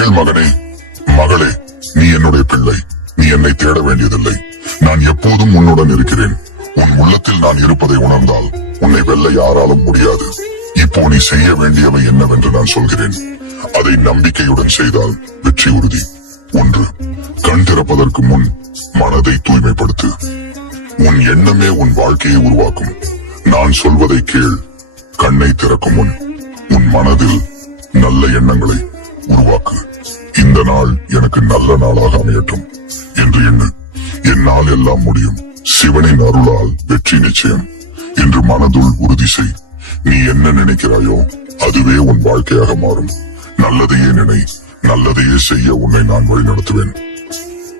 கேள் மகனே, மகளே, நீ என்னுடைய பிள்ளை. நீ என்னை தேட வேண்டியதில்லை. நான் எப்போதும் உன்னுடன் இருக்கிறேன். உன் உள்ளத்தில் நான் இருப்பதை உணர்ந்தால் உன்னை வெல்ல யாராலும் முடியாது. இப்போ நீ செய்ய வேண்டியவை என்னவென்று நான் சொல்கிறேன். அதை நம்பிக்கையுடன் செய்தால் வெற்றி உறுதி. 1. கண் திறப்பதற்கு முன் மனதை தூய்மைப்படுத்து. உன் எண்ணமே உன் வாழ்க்கையை உருவாக்கும். நான் சொல்வதை கேள். கண்ணை திறக்கும் முன் உன் மனதில் நல்ல எண்ணங்களை உருவாக்கு. இந்த நாள் எனக்கு நல்ல நாளாக அமையட்டும் என்று எண்ணு. என்னால் எல்லாம் முடியும். சிவனின் அருளால் வெற்றி நிச்சயம் என்று மனதுள் உறுதி செய். நீ என்ன நினைக்கிறாயோ அதுவே உன் வாழ்க்கையாக மாறும். நல்லதையே நினை, நல்லதையே செய்ய உன்னை நான் வழிநடத்துவேன்.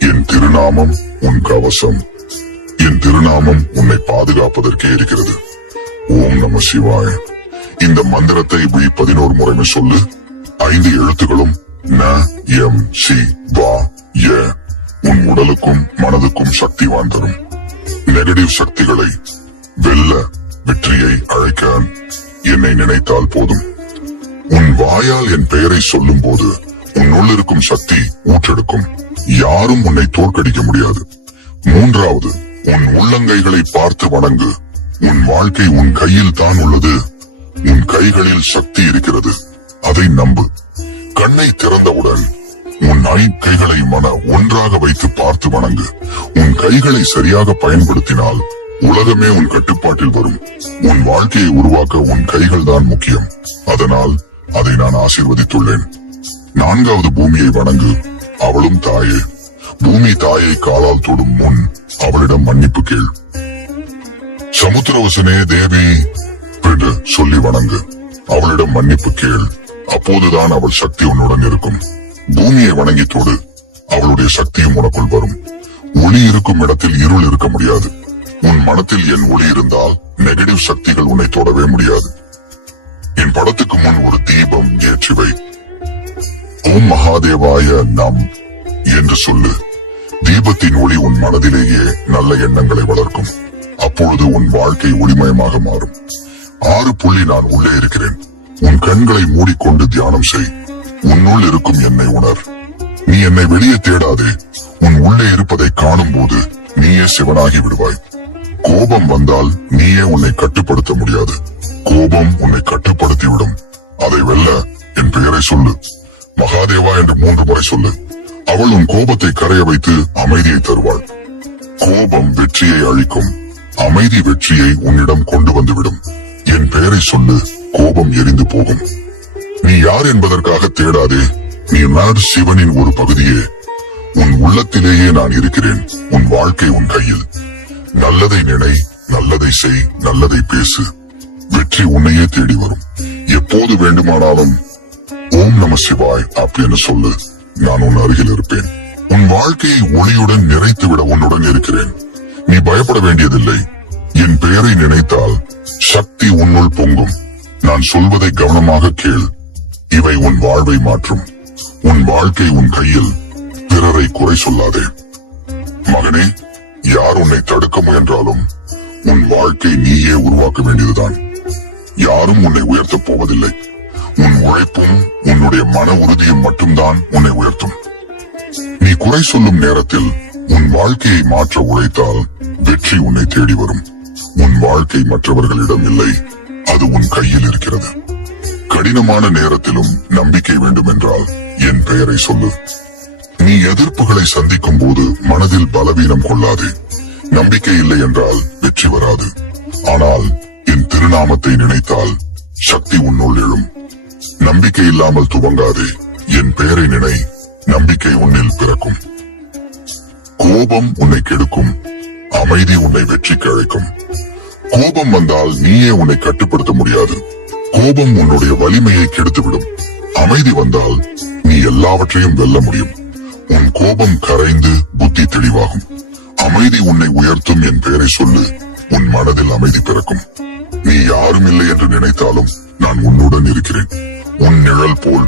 என் திருநாமம் உன் கவசம். என் திருநாமம் உன்னை பாதுகாப்பதற்கே இருக்கிறது. ஓம் நம சிவாய. இந்த மந்திரத்தை 11 முறைமை சொல்லு. 5 எழுத்துகளும் ந எம் சி வா ய உன் உடலுக்கும் மனதுக்கும் சக்திவான் தரும். நெகட்டிவ் சக்திகளை வெல்ல வெற்றியை அழைக்க என்னை நினைத்தால் போதும். உன் வாயால் என் பெயரை சொல்லும் போது உன்னுள் இருக்கும் சக்தி ஊற்றெடுக்கும். யாரும் உன்னை தோற்கடிக்க முடியாது. 3வது, உன் உள்ளங்கைகளை பார்த்து வணங்கு. உன் வாழ்க்கை உன் கையில் தான் உள்ளது. உன் கைகளில் சக்தி இருக்கிறது. அதை நம்பு. கண்ணை திறந்தவுடன் உன் 5 கைகளை ஒன்றாக வைத்து பார்த்து வணங்கு. உன் கைகளை சரியாக பயன்படுத்தினால் உலகமே உன் கட்டுப்பாட்டில் வரும். உன் வாழ்க்கையை உருவாக்க உன் கைகள் தான் முக்கியம். அதனால் அதை நான் ஆசீர்வதித்துள்ளேன். 4வது, பூமியை வணங்கு. அவளும் தாயே. பூமி தாயை காலால் தொடும் முன் அவளிடம் மன்னிப்பு கேள். சமுத்திரவசனே தேவி என்று சொல்லி வணங்கு. அவளிடம் மன்னிப்பு கேள். அப்போதுதான் அவள் சக்தி உன்னுடன் இருக்கும். பூமியை வணங்கி தொடு. அவளுடைய சக்தியும் உனக்குள் வரும். ஒளி இருக்கும் இடத்தில் இருள் இருக்க முடியாது. உன் மனத்தில் என் ஒளி இருந்தால் நெகட்டிவ் சக்திகள் உன்னை தொடவே முடியாது. என் படத்துக்கு முன் ஒரு தீபம் ஏற்றி வை. ஓம் மகாதேவாய நம் என்று சொல்லு. தீபத்தின் ஒளி உன் மனதிலேயே நல்ல எண்ணங்களை வளர்க்கும். அப்பொழுது உன் வாழ்க்கை ஒளிமயமாக மாறும். 6 நான் உள்ளே இருக்கிறேன். உன் கண்களை மூடிக்கொண்டு தியானம் செய். உன்னுள் இருக்கும் என்னை உணர். நீ என்னை வெளியே தேடாதே. உன் உள்ளே இருப்பதை காணும் போது நீயே சிவனாகி விடுவாய். கோபம் வந்தால் நீயே உன்னை கட்டுப்படுத்த முடியாது. கோபம் உன்னை கட்டுப்படுத்திவிடும். அதை வெல்ல என் பெயரை சொல்லு. மகாதேவா என்று 3 முறை சொல்லு. அவள் உன் கோபத்தை கரைய வைத்து அமைதியை தருவாள். கோபம் வெற்றியை அழிக்கும். அமைதி வெற்றியை உன்னிடம் கொண்டு வந்துவிடும். என் பெயரை சொல்லு. கோபம் எரிந்து போகும். நீ யார் என்பதற்காக தேடாதே. நீ சிவனின் ஒரு பகுதியே. உன் உள்ளத்திலேயே நான் இருக்கிறேன். உன் வாழ்க்கை உன் கையில். நல்லதை நினை, நல்லதை செய், நல்லதை பேசு. வெற்றி உன்னையே தேடி வரும். எப்போது வேண்டுமானாலும் ஓம் நம சிவாய் அப்படின்னு சொல்லு. நான் உன் அருகில் இருப்பேன். உன் வாழ்க்கையை ஒளியுடன் நிறைத்துவிட உன்னுடன் இருக்கிறேன். நீ பயப்பட வேண்டியதில்லை. என் பெயரை நினைத்தால் சக்தி உன்னுள் பொங்கும். நான் சொல்வதை கவனமாக கேள். இவை உன் வாழ்வை மாற்றும். உன் வாழ்க்கை உன் கையில். பிறரை குறை சொல்லாதே. மகனே, யார் உன்னை தடுக்க முயன்றாலும் உன் வாழ்க்கை நீயே உருவாக்க வேண்டியதுதான். யாரும் உன்னை உயர்த்தப் போவதில்லை. உன் உழைப்பும் உன்னுடைய மன உறுதியும் மட்டும்தான் உன்னை உயர்த்தும். நீ குறை சொல்லும் நேரத்தில் உன் வாழ்க்கையை மாற்ற உழைத்தால் வெற்றி உன்னை தேடி வரும். உன் வாழ்க்கை மற்றவர்களிடம் இல்லை, அது உன் கையில் இருக்கிறது. கடினமான நேரத்திலும் நம்பிக்கை வேண்டும் என்றால் என் பெயரை சொல்லு. நீ எதிர்ப்புகளை சந்திக்கும் போது மனதில் பலவீனம் கொள்ளாதே. நம்பிக்கை இல்லை என்றால் வெற்றி வராது. ஆனால் என் திருநாமத்தை நினைத்தால் சக்தி உன்னுள் எழும். நம்பிக்கை இல்லாமல் துவங்காதே. என் பெயரை நினை. நம்பிக்கை உன்னில் பிறக்கும். கோபம் உன்னை கெடுக்கும். அமைதி உன்னை வெற்றிக்கு அழைக்கும். கோபம் வந்தால் நீயே உன்னை கட்டுப்படுத்த முடியாது. கோபம் உன்னுடைய வலிமையை கெடுத்துவிடும். அமைதி வந்தால் நீ எல்லாவற்றையும் வெல்ல முடியும். உன் கோபம் கரைந்து புத்தி தெளிவாகும். அமைதி உன்னை உயர்த்தும். என் பெயரை சொல்லு. உன் மனதில் அமைதி பிறக்கும். நீ யாரும் இல்லை என்று நினைத்தாலும் நான் உன்னுடன் இருக்கிறேன். உன் நிழல் போல்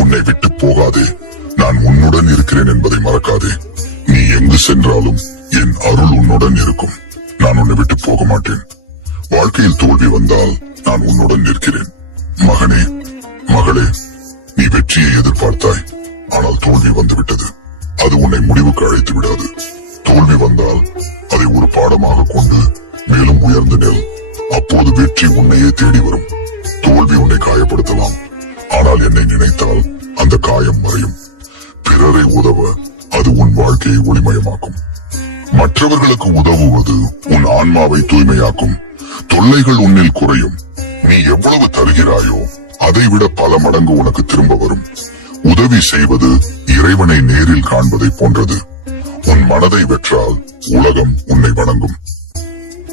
உன்னை விட்டு போகாதே. நான் உன்னுடன் இருக்கிறேன் என்பதை மறக்காதே. நீ எங்கு சென்றாலும் என் அருள் உன்னுடன் இருக்கும். நான் உன்னை விட்டு போக மாட்டேன். வாழ்க்கையில் தோல்வி வந்தால் நான் உன்னுடன் நிற்கிறேன். மகனே, மகளே, நீ வெற்றியை எதிர்பார்த்தாய். தோல்வி வந்துவிட்டது. அது உன்னை முடிவுக்கு அழைத்து விடாது. தோல்வி வந்தால் அதை ஒரு பாடமாக கொண்டு மேலும் உயர்ந்து நெல். அப்போது வெற்றி உன்னையே தேடி வரும். தோல்வி உன்னை காயப்படுத்தலாம், ஆனால் என்னை நினைத்தால் அந்த காயம் மறையும். பிறரை உதவ அது உன் வாழ்க்கையை ஒளிமயமாக்கும். மற்றவர்களுக்கு உதவுவது உன் ஆன்மாவை தூய்மையாக்கும். தொல்லைகள் உன்னில் குறையும். நீ எவ்வளவு தருகிறாயோ அதைவிட பல மடங்கு உனக்கு திரும்ப வரும். உதவி செய்வது இறைவனை நேரில் காண்பதை போன்றது. உன் மனதை வென்றால் உலகம் உன்னை வணங்கும்.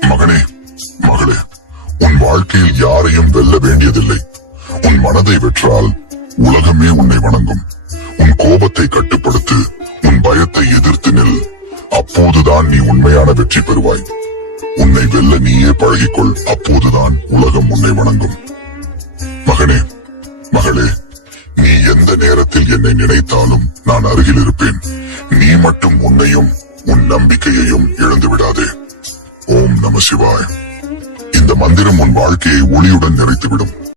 மகனே, மகளே, உன் வாழ்க்கையில் யாரையும் வெல்ல வேண்டியதில்லை. உன் மனதை வென்றால் உலகமே உன்னை வணங்கும். உன் கோபத்தை கட்டுப்படுத்து, உன் பயத்தை எதிர்த்து நில். அப்போதுதான் நீ உண்மையான வெற்றி பெறுவாய். உன்னை வெல்ல நீயே பழகிக்கொள். அப்போதுதான் உலகம் உன்னை வணங்கும். மகனே, மகளே, நீ எந்த நேரத்தில் என்னை நினைத்தாலும் நான் அருகில் இருப்பேன். நீ மட்டும் உன்னையும் உன் நம்பிக்கையையும் இழந்து விடாதே. ஓம் நம சிவாய். இந்த மந்திரம் உன் வாழ்க்கையை ஒளியுடன் நிறைத்துவிடும்.